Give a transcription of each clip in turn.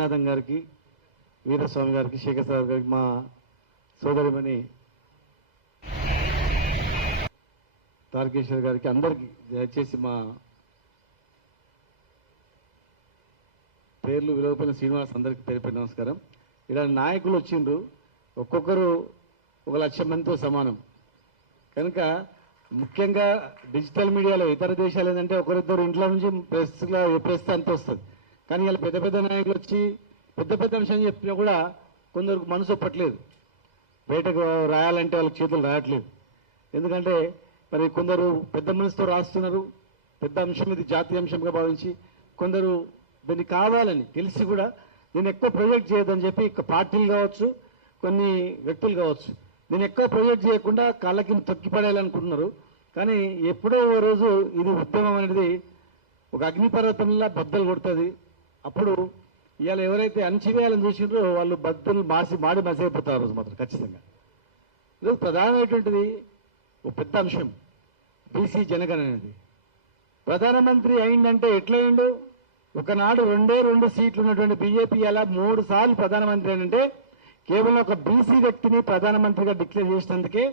Nathan గారికి, వీరస్వామి గారికి, Shekhar sir గారికి, మా సోదరిమణి తారకేశ్వర్ గారికి, అందరికీ దయచేసి మా పేర్లు విలువపైన శ్రీనివాస్ అందరికీ పేరు నమస్కారం. ఇలా నాయకులు వచ్చిండ్రు, ఒక్కొక్కరు 1,00,000 మందితో సమానం. కనుక ముఖ్యంగా డిజిటల్ మీడియాలో ఇతర దేశాలు ఏంటంటే ఒకరిద్దరు ఇంట్లో నుంచి ప్రెస్ అంత వస్తుంది. కానీ ఇలా పెద్ద పెద్ద నాయకులు వచ్చి పెద్ద పెద్ద అంశం చెప్పినా కూడా కొందరికి మనసు ఒప్పట్లేదు. బయటకు రాయాలంటే వాళ్ళకి చేతులు రాయట్లేదు. ఎందుకంటే మరి కొందరు పెద్ద మనసుతో రాస్తున్నారు, పెద్ద అంశం ఇది జాతీయ అంశంగా భావించి, కొందరు దీన్ని కావాలని తెలిసి కూడా దీన్ని ఎక్కువ ప్రొజెక్ట్ చేయొద్దని చెప్పి పార్టీలు కావచ్చు, కొన్ని వ్యక్తులు కావచ్చు, దీన్ని ఎక్కువ ప్రొజెక్ట్ చేయకుండా కాళ్ళకి తొక్కిపడేయాలనుకుంటున్నారు. కానీ ఎప్పుడో ఓ రోజు ఇది ఉద్యమం అనేది ఒక అగ్నిపర్వతంలా బద్దలు కొడుతుంది. అప్పుడు ఇవాళ ఎవరైతే అణచివేయాలని చూసిండ్రో వాళ్ళు బద్దలు మాడి మసైపోతారు రోజు మాత్రం ఖచ్చితంగా. ఈరోజు ప్రధానమైనటువంటిది ఒక పెద్ద అంశం బీసీ జనగణన అనేది. ప్రధానమంత్రి అయిందంటే ఎట్లయిండు? ఒకనాడు 2 సీట్లు ఉన్నటువంటి బీజేపీ అలా 3 సార్లు ప్రధానమంత్రి అంటే కేవలం ఒక బీసీ వ్యక్తిని ప్రధానమంత్రిగా డిక్లేర్ చేసినందుకే.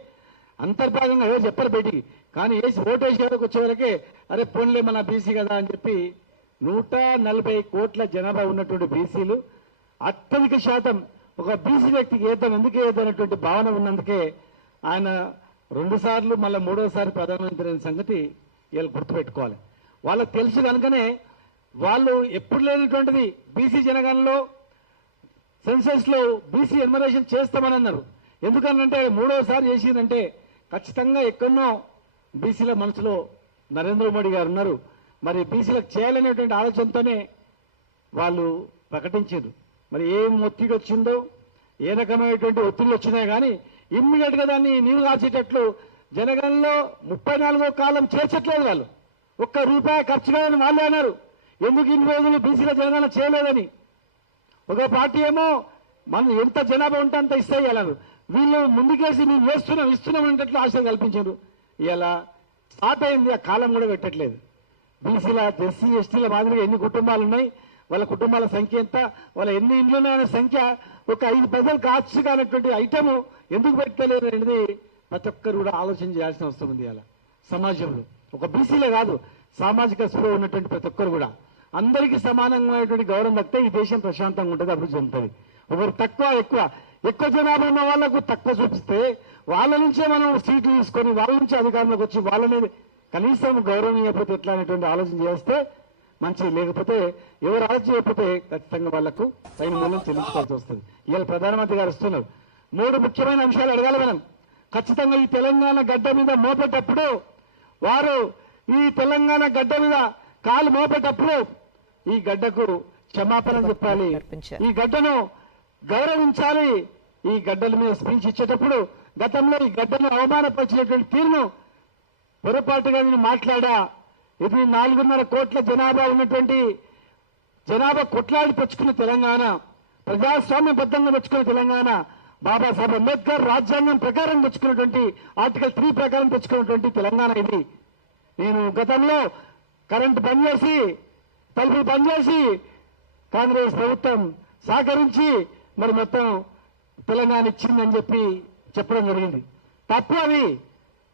అంతర్భాగంగా ఎవరు చెప్పరు బయటికి, కానీ వేసి ఓటేసేవరకు వచ్చేవరకే అరే పోన్లే మన బీసీ కదా అని చెప్పి 140 కోట్ల జనాభా ఉన్నటువంటి బీసీలు అత్యధిక శాతం ఒక బీసీ వ్యక్తికి ఏద్దాం ఎందుకు ఏదనేటువంటి భావన ఉన్నందుకే ఆయన 2 సార్లు మళ్ళీ 3వసారి ప్రధానమంత్రి అయిన సంగతి వీళ్ళు గుర్తుపెట్టుకోవాలి. వాళ్ళకి తెలుసు కనుకనే వాళ్ళు ఎప్పుడు లేనటువంటిది బీసీ జనగణనలో సెన్సస్ లో బీసీ ఎన్యుమరేషన్ చేస్తామని అన్నారు. ఎందుకనంటే 3వసారి చేసిందంటే ఖచ్చితంగా ఎక్కడో బీసీల మనసులో నరేంద్ర మోడీ గారు ఉన్నారు. మరి బీసీలకు చేయాలనేటువంటి ఆలోచనతోనే వాళ్ళు ప్రకటించారు. మరి ఏం ఒత్తిడి వచ్చిందో, ఏ రకమైనటువంటి ఒత్తిళ్ళు వచ్చినాయి కానీ ఇమ్మీడియట్ గా దాన్ని నీరు కాచేటట్లు జనగణనలో 34వ కాలం చేర్చట్లేదు. వాళ్ళు ₹1 ఖర్చు కాదని వాళ్ళే అన్నారు. ఎందుకు ఇన్ని రోజులు బీసీల జనగణన చేయలేదని. ఒక పార్టీ ఏమో మనం ఎంత జనాభా ఉంటే అంత ఇస్తాయి అన్నారు. వీళ్ళు ముందుకేసి మేము ఇస్తున్నాం అనేటట్లు ఆశ కల్పించారు. ఇలా స్టార్ట్ అయింది, ఆ కాలం కూడా పెట్టట్లేదు. బీసీల ఎస్సీ ఎస్టీల మాదిరిగా ఎన్ని కుటుంబాలు ఉన్నాయి, వాళ్ళ కుటుంబాల సంఖ్య ఎంత, వాళ్ళ ఎన్ని ఇండ్లు ఉన్నాయనే సంఖ్య ఒక 5 కావచ్చు కానటువంటి ఐటమ్ ఎందుకు పెట్టలేదు అనేది ప్రతి ఒక్కరు కూడా ఆలోచన చేయాల్సిన అవసరం ఉంది. అలా సమాజంలో ఒక బీసీలే కాదు, సామాజిక స్పృహ ఉన్నటువంటి ప్రతి ఒక్కరు కూడా అందరికీ సమానమైనటువంటి గౌరవం దక్కితే ఈ దేశం ప్రశాంతంగా ఉంటుంది, అభివృద్ధి చెందుతుంది. ఒకరు ఎక్కువ జనాభా ఉన్న వాళ్లకు తక్కువ చూపిస్తే వాళ్ళ నుంచే మనం సీట్లు తీసుకొని వాళ్ళ నుంచి అధికారంలోకి వచ్చి వాళ్ళని కనీసం గౌరవం ఇవ్వకపోతే ఎట్లా అనేటువంటి ఆలోచన చేస్తే మంచిది. లేకపోతే ఎవరు ఆలోచన చేయకపోతే ఖచ్చితంగా వాళ్లకు పైన మూలం చెల్లించుకోవాల్సి వస్తుంది. ఇవాళ ప్రధానమంత్రి గారు వస్తున్నారు. 3 ముఖ్యమైన అంశాలు అడగాలి మనం. ఖచ్చితంగా ఈ తెలంగాణ గడ్డ మీద మోపేటప్పుడు వారు ఈ తెలంగాణ గడ్డ మీద కాలు మోపేటప్పుడు ఈ గడ్డకు క్షమాపణ చెప్పాలి, ఈ గడ్డను గౌరవించాలి. ఈ గడ్డల మీద స్పీచ్ ఇచ్చేటప్పుడు గతంలో ఈ గడ్డను అవమానపరిచినటువంటి తీరును పొరపాటుగా నేను మాట్లాడా. ఇది 4.5 కోట్ల జనాభా ఉన్నటువంటి జనాభా కొట్లాడి తెచ్చుకున్న తెలంగాణ, ప్రజాస్వామ్యబద్ధంగా తెచ్చుకున్న తెలంగాణ, బాబాసాహెబ్ అంబేద్కర్ రాజ్యాంగం ప్రకారం తెచ్చుకున్నటువంటి ఆర్టికల్ 3 ప్రకారం తెచ్చుకున్నటువంటి తెలంగాణ ఇది. నేను గతంలో కరెంటు బంద్ చేసి తలుపులు బంద్ చేసి కాంగ్రెస్ ప్రభుత్వం సహకరించి మరి మొత్తం తెలంగాణ ఇచ్చిందని చెప్పి చెప్పడం జరిగింది. తప్పు అది.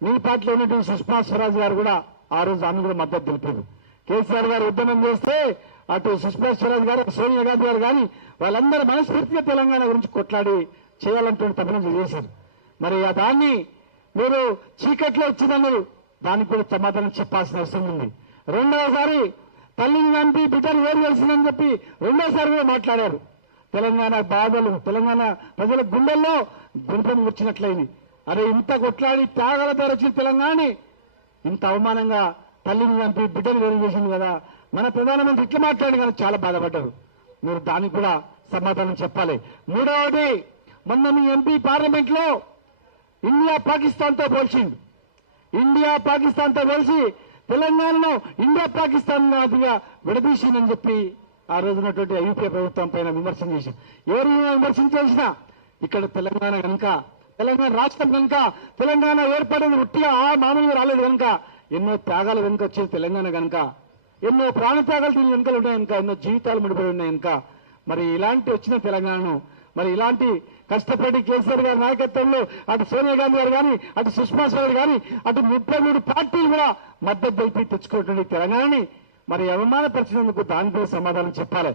మీ పార్టీలో ఉన్నటువంటి సుష్మా స్వరాజ్ గారు కూడా ఆ రోజు ఆమె కూడా మద్దతు తెలిపారు. కేసీఆర్ గారు ఉద్యమం చేస్తే అటు సుష్మా స్వరాజ్ గారు, సోనియా గాంధీ గారు కానీ వాళ్ళందరూ మనస్ఫూర్తిగా తెలంగాణ గురించి కొట్లాడి చేయాలంటే తపన చేశారు. మరి దాన్ని మీరు చీకట్లో ఇచ్చిందన్నారు, దానికి కూడా సమాధానం చెప్పాల్సిన అవసరం ఉంది. 2వసారి తల్లిని చంపి బిడ్డను వేరు చేసిందని చెప్పి 2వసారి కూడా మాట్లాడారు. తెలంగాణ బాధలు తెలంగాణ ప్రజల గుండెల్లో గుండెం వచ్చినట్లయింది. అరే ఇంత కొట్లాడి త్యాగాలతో వచ్చిన తెలంగాణని ఇంత అవమానంగా తల్లిని చంపి బిడ్డను వేరు చేసింది కదా, మన ప్రధానమంత్రి ఇట్లా మాట్లాడి కానీ చాలా బాధపడ్డారు. మీరు దానికి కూడా సమాధానం చెప్పాలి. 3వది, మొన్న మీ ఎంపీ పార్లమెంట్ లో ఇండియా పాకిస్తాన్తో పోల్చిండు. ఇండియా పాకిస్తాన్తో పోల్చి తెలంగాణలో ఇండియా పాకిస్తాన్ మాదిరిగా విడదీసిందని చెప్పి ఆ రోజునటువంటి యూపీఏ ప్రభుత్వం పైన విమర్శన చేశారు. ఎవరు విమర్శన చేసినా ఇక్కడ తెలంగాణ కనుక, తెలంగాణ రాష్ట్రం కనుక, తెలంగాణ ఏర్పడేది ఉట్టిగా మామూలుగా రాలేదు కనుక, ఎన్నో త్యాగాలు వెనుక వచ్చేది తెలంగాణ కనుక, ఎన్నో ప్రాణ త్యాగాలు దీని వెనుకలు ఉన్నాయి కనుక, ఎన్నో జీవితాలు ముడిపడి ఉన్నాయి కనుక మరి ఇలాంటి వచ్చిన తెలంగాణను మరి ఇలాంటి కష్టపడి కేసీఆర్ గారి నాయకత్వంలో అటు సోనియా గాంధీ గారు కానీ అటు సుష్మా స్వరాజ్ కానీ అటు 33 పార్టీలు కూడా మద్దతు తెలిపి తెచ్చుకున్నటువంటి తెలంగాణని మరి అవమానపరిచినందుకు దానిపై సమాధానం చెప్పాలి.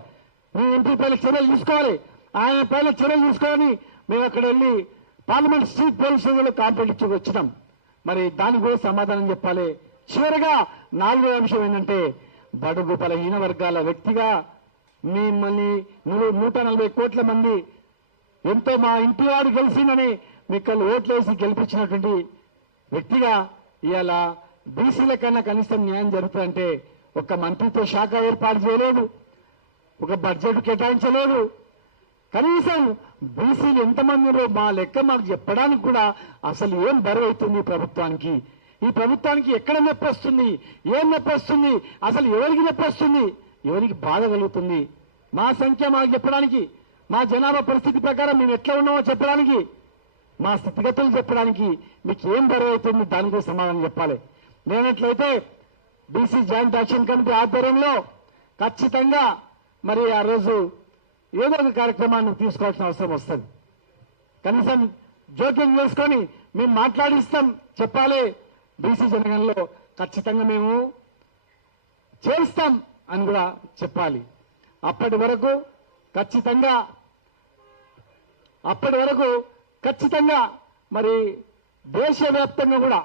మీ ఎంపీ పైన చర్యలు తీసుకోవాలి, ఆయన పైన చర్యలు తీసుకొని మేము అక్కడ వెళ్ళి పార్లమెంట్ స్ట్రీట్ పోలీస్ స్టేషన్లో కంప్లైంట్ ఇచ్చి వచ్చినాం. మరి దానికి కూడా సమాధానం చెప్పాలి. చివరిగా 4వ అంశం ఏంటంటే బడుగు బలహీన వర్గాల వ్యక్తిగా మిమ్మల్ని 140 కోట్ల మంది ఎంతో మా ఇంటి వాడు గెలిచిందని మీకు ఓట్లేసి గెలిపించినటువంటి వ్యక్తిగా ఇవాళ బీసీల కన్నా కనీసం న్యాయం జరుగుతుందంటే ఒక మంత్రిత్వ శాఖ ఏర్పాటు చేయలేదు, ఒక బడ్జెట్ కేటాయించలేదు, కనీసం బీసీలు ఎంతమంది ఉన్నారో మా లెక్క మాకు చెప్పడానికి కూడా అసలు ఏం బరువు అవుతుంది ప్రభుత్వానికి. ఈ ప్రభుత్వానికి ఎక్కడ నొప్పి వస్తుంది, ఏం నొప్పి వస్తుంది, అసలు ఎవరికి నొప్పి వస్తుంది, ఎవరికి బాధ కలుగుతుంది, మా సంఖ్య మాకు చెప్పడానికి, మా జనాభా పరిస్థితి ప్రకారం మేము ఎట్లా ఉన్నామో చెప్పడానికి, మా స్థితిగతులు చెప్పడానికి మీకు ఏం బరువు అవుతుంది, దానికి సమాధానం చెప్పాలి. లేనట్లయితే బీసీ జాయింట్ యాక్షన్ కమిటీ ఆధ్వర్యంలో ఖచ్చితంగా మరి ఆ రోజు ఏదో ఒక కార్యక్రమాన్ని తీసుకోవాల్సిన అవసరం వస్తుంది. కనీసం జోక్యం చేసుకొని మేము మాట్లాడిస్తాం చెప్పాలి. బీసీ జనగణలో ఖచ్చితంగా మేము చేస్తాం అని కూడా చెప్పాలి. అప్పటి వరకు ఖచ్చితంగా మరి దేశవ్యాప్తంగా కూడా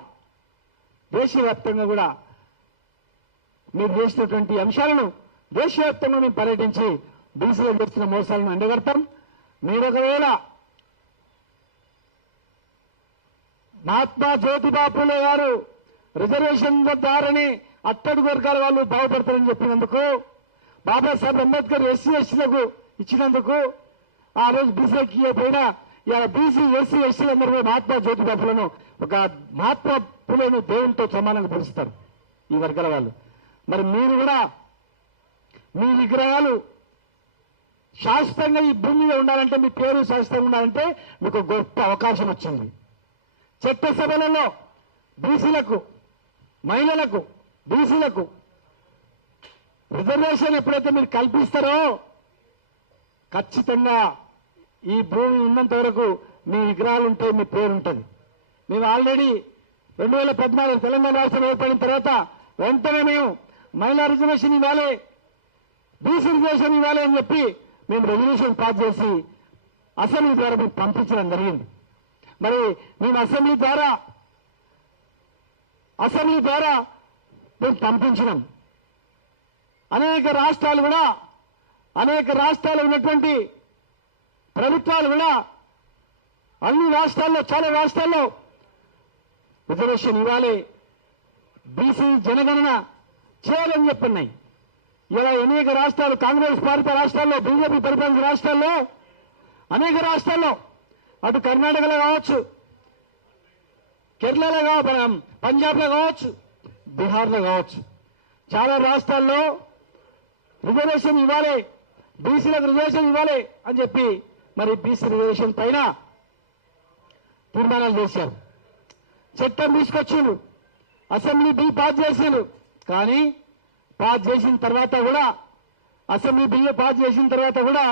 మీరు చేసినటువంటి అంశాలను దేశవ్యాప్తంగా మేము పర్యటించి బీసీలో చేస్తున్న మోసాలను ఎండగడతాం. మీరు ఒకవేళ మహాత్మా జ్యోతిబా ఫూలే గారు రిజర్వేషన్ ద్వారానే అట్టడుగు వర్గాల వాళ్ళు బాగుపడతారని చెప్పినందుకు, బాబాసాహెబ్ అంబేద్కర్ ఎస్సీ ఎస్టీలకు ఇచ్చినందుకు ఆ రోజు బీసీలకి ఇవ్వకపోయినా ఇలా బీసీ ఎస్సీ ఎస్టీలందరూ కూడా మహాత్మా జ్యోతిబా ఫూలేను ఒక మహాత్మా ఫూలేను దేవునితో సమానంగా పిలుస్తారు ఈ వర్గాల వాళ్ళు. మరి మీరు కూడా మీ విగ్రహాలు శాశ్వతంగా ఈ భూమి మీద ఉండాలంటే, మీ పేరు శాశ్వతంగా ఉండాలంటే మీకు గొప్ప అవకాశం వచ్చింది. చట్టసభలలో బీసీలకు, మహిళలకు, బీసీలకు రిజర్వేషన్ ఎప్పుడైతే మీరు కల్పిస్తారో ఖచ్చితంగా ఈ భూమి ఉన్నంత వరకు మీ విగ్రహాలు ఉంటాయి, మీ పేరు ఉంటుంది. మేము ఆల్రెడీ 2014 తెలంగాణ రాష్ట్రం ఏర్పడిన తర్వాత వెంటనే మేము మహిళా రిజర్వేషన్ ఇవ్వాలి, బీసీ రిజర్వేషన్ ఇవ్వాలి అని చెప్పి మేము రెజల్యూషన్ పాస్ చేసి అసెంబ్లీ ద్వారా మేము పంపించడం జరిగింది. మరి మేము అసెంబ్లీ ద్వారా మేము పంపించినాం. అనేక రాష్ట్రాలు ఉన్నటువంటి ప్రభుత్వాలు కూడా అన్ని రాష్ట్రాల్లో, చాలా రాష్ట్రాల్లో రిజర్వేషన్ ఇవ్వాలి, బీసీ జనగణన చేయాలని చెప్పున్నాయి. ఇలా అనేక రాష్ట్రాలు, కాంగ్రెస్ పాలిత రాష్ట్రాల్లో, బీజేపీ పరిపాలిత రాష్ట్రాల్లో, అనేక రాష్ట్రాల్లో అటు కర్ణాటకలో కావచ్చు, కేరళలో కావచ్చు, పంజాబ్లో కావచ్చు, బీహార్లో కావచ్చు, చాలా రాష్ట్రాల్లో రిజర్వేషన్ ఇవ్వాలి, బీసీలకు రిజర్వేషన్ ఇవ్వాలి అని చెప్పి మరి బీసీ రిజర్వేషన్ పైన తీర్మానాలు చేశారు, చట్టం తీసుకొచ్చిండ్రు, అసెంబ్లీ బిల్ పాస్ చేశారు. కానీ పాస్ చేసిన తర్వాత కూడా, అసెంబ్లీ బిల్లు పాస్ చేసిన తర్వాత కూడా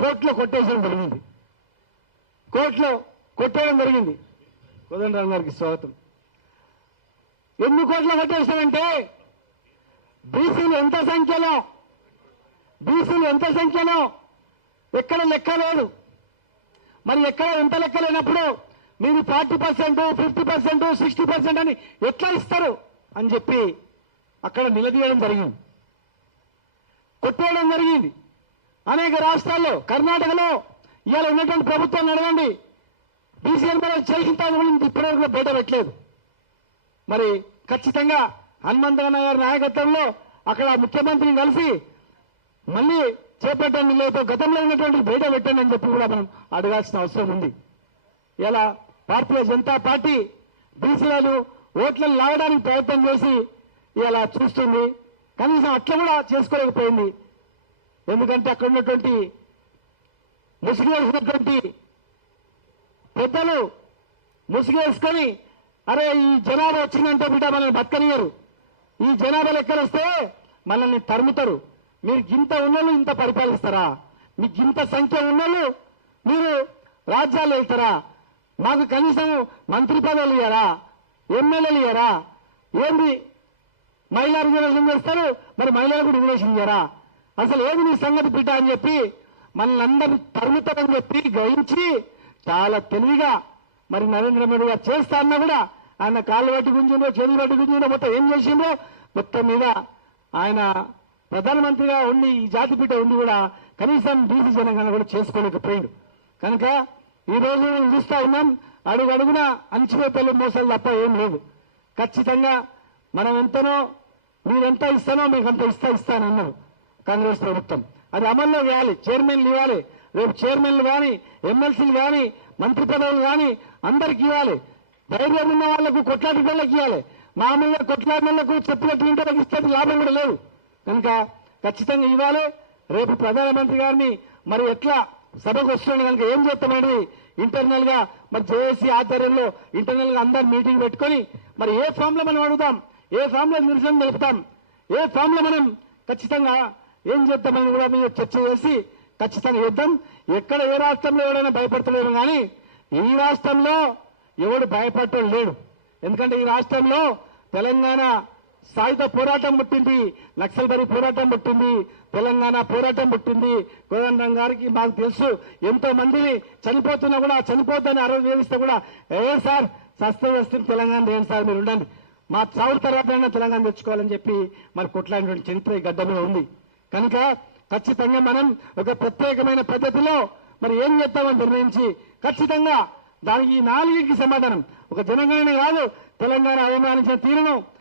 కోర్టులో కొట్టేయడం జరిగింది. కోదండరామ్ గారికి స్వాగతం. ఎన్ని కోట్లు కొట్టేశారంటే బీసీలు ఎంత సంఖ్యలో ఎక్కడ లెక్క లేదు. మరి ఎక్కడ ఎంత లెక్క లేనప్పుడు మీరు 40%, 50%, 60% అని ఎట్లా ఇస్తారు అని చెప్పి అక్కడ నిలదీయడం జరిగింది, కొట్టేయడం జరిగింది. అనేక రాష్ట్రాల్లో, కర్ణాటకలో ఇవాళ ఉన్నటువంటి ప్రభుత్వాన్ని అడగండి, బీసీ ఎన్నికలు చేసిన గురించి ఇప్పటివరకు బయట పెట్టలేదు. మరి ఖచ్చితంగా హనుమంతగన్న గారి నాయకత్వంలో అక్కడ ముఖ్యమంత్రిని కలిసి మళ్ళీ చేపట్టండి, లేదు గతంలో ఉన్నటువంటి బయట పెట్టండి అని చెప్పి కూడా మనం అడగాల్సిన అవసరం ఉంది. ఇలా భారతీయ జనతా పార్టీ బీసీలను ఓట్లను లాగడానికి ప్రయత్నం చేసి ఇలా చూస్తుంది. కనీసం అట్లా కూడా చేసుకోలేకపోయింది. ఎందుకంటే అక్కడ ఉన్నటువంటి ముసుగేసినటువంటి పెద్దలు ముసుగేసుకొని, అరే ఈ జనాభా వచ్చిందంటే బిడ్డ మనల్ని బతకనియరు, ఈ జనాభా లెక్కలు వస్తే మనల్ని తరుముతారు. మీరు గింత ఉన్నోళ్ళు ఇంత పరిపాలిస్తారా? మీకు గింత సంఖ్య ఉన్నోళ్ళు మీరు రాజ్యాలు వెళ్తారా? మాకు కనీసం మంత్రి పదవులు ఇయ్యారా? ఎమ్మెల్యేలు ఇయ్యారా? ఏంది మహిళా రిజర్వేషన్ చేస్తారు, మరి మహిళలకు రిజర్వేషన్ ఇయ్యారా? అసలు ఏది నీ సంగతి బిడ్డ అని చెప్పి మనల్ని అందరినీ తరుముతారని చెప్పి గ్రహించి చాలా తెలివిగా మరి నరేంద్ర మోడీ గారు చేస్తా అన్నా కూడా ఆయన కాళ్ళు పట్టి గుంజిండో చేతులు పట్టి గుంజిండో మొత్తం ఏం చేసిండో మొత్తం మీద ఆయన ప్రధానమంత్రిగా ఉండి ఈ జాతి బిడ్డ ఉండి కూడా కనీసం బీసీ జనంగా కూడా చేసుకోలేకపోయిండు. కనుక ఈ రోజు మేము చూస్తా ఉన్నాం, అడుగు అడుగున అంచువేతలు మోసాలు తప్ప ఏం లేదు. ఖచ్చితంగా మనం ఎంతనో మీరెంత ఇస్తానో మీకు అంత ఇస్తానన్నారు కాంగ్రెస్ ప్రభుత్వం. అది అమల్లో వేయాలి. చైర్మన్లు ఇవ్వాలి, రేపు చైర్మన్లు కానీ ఎమ్మెల్సీలు కానీ మంత్రి పదవులు కానీ అందరికి ఇవ్వాలి. ధైర్యం ఉన్న వాళ్లకు కొట్లాటి వాళ్ళకి ఇవ్వాలి. మామూలుగా కొట్లాడినలకు చెప్పినట్టు ఇంటర్కి ఇస్తే లాభం కూడా లేదు. కనుక ఖచ్చితంగా ఇవ్వాలి. రేపు ప్రధానమంత్రి గారిని మరి ఎట్లా సభకు వస్తున్నాడు కనుక ఏం చేస్తామని ఇంటర్నల్ గా మరి జేఏసీ ఆధ్వర్యంలో ఇంటర్నల్ గా అందరు మీటింగ్ పెట్టుకొని మరి ఏ ఫామ్ లో మనం అడుగుతాం, ఏ ఫామ్ లో నిరసన తెలుపుతాం, ఏ ఫామ్ లో మనం ఖచ్చితంగా ఏం చేద్దామని కూడా మీరు చర్చ చేసి ఖచ్చితంగా చేద్దాం. ఎక్కడ ఏ రాష్ట్రంలో ఎవరైనా భయపడతలేరు కానీ ఈ రాష్ట్రంలో ఎవడు భయపడటం లేడు. ఎందుకంటే ఈ రాష్ట్రంలో తెలంగాణ సాయుధ పోరాటం పుట్టింది, నక్సల్బరీ పోరాటం పుట్టింది, తెలంగాణ పోరాటం పుట్టింది. కోదండరాం గారికి మాకు తెలుసు, ఎంతో మందిని చనిపోతున్నా కూడా చనిపోద్దని ఆ రోజు వేధిస్తే కూడా సార్ సస్తే వస్తుంది తెలంగాణ లేని సార్ మీరు ఉండండి, మా చావుల తర్వాత తెలంగాణ తెచ్చుకోవాలని చెప్పి మరి కొట్లాడినటువంటి చరిత్ర ఈ గడ్డ మీద ఉంది. కనుక ఖచ్చితంగా మనం ఒక ప్రత్యేకమైన పద్ధతిలో మరి ఏం చేస్తామని నిర్ణయించి ఖచ్చితంగా దానికి ఈ 4కి సమాధానం ఒక జనగణన కాదు, తెలంగాణ అవమానించిన తీరును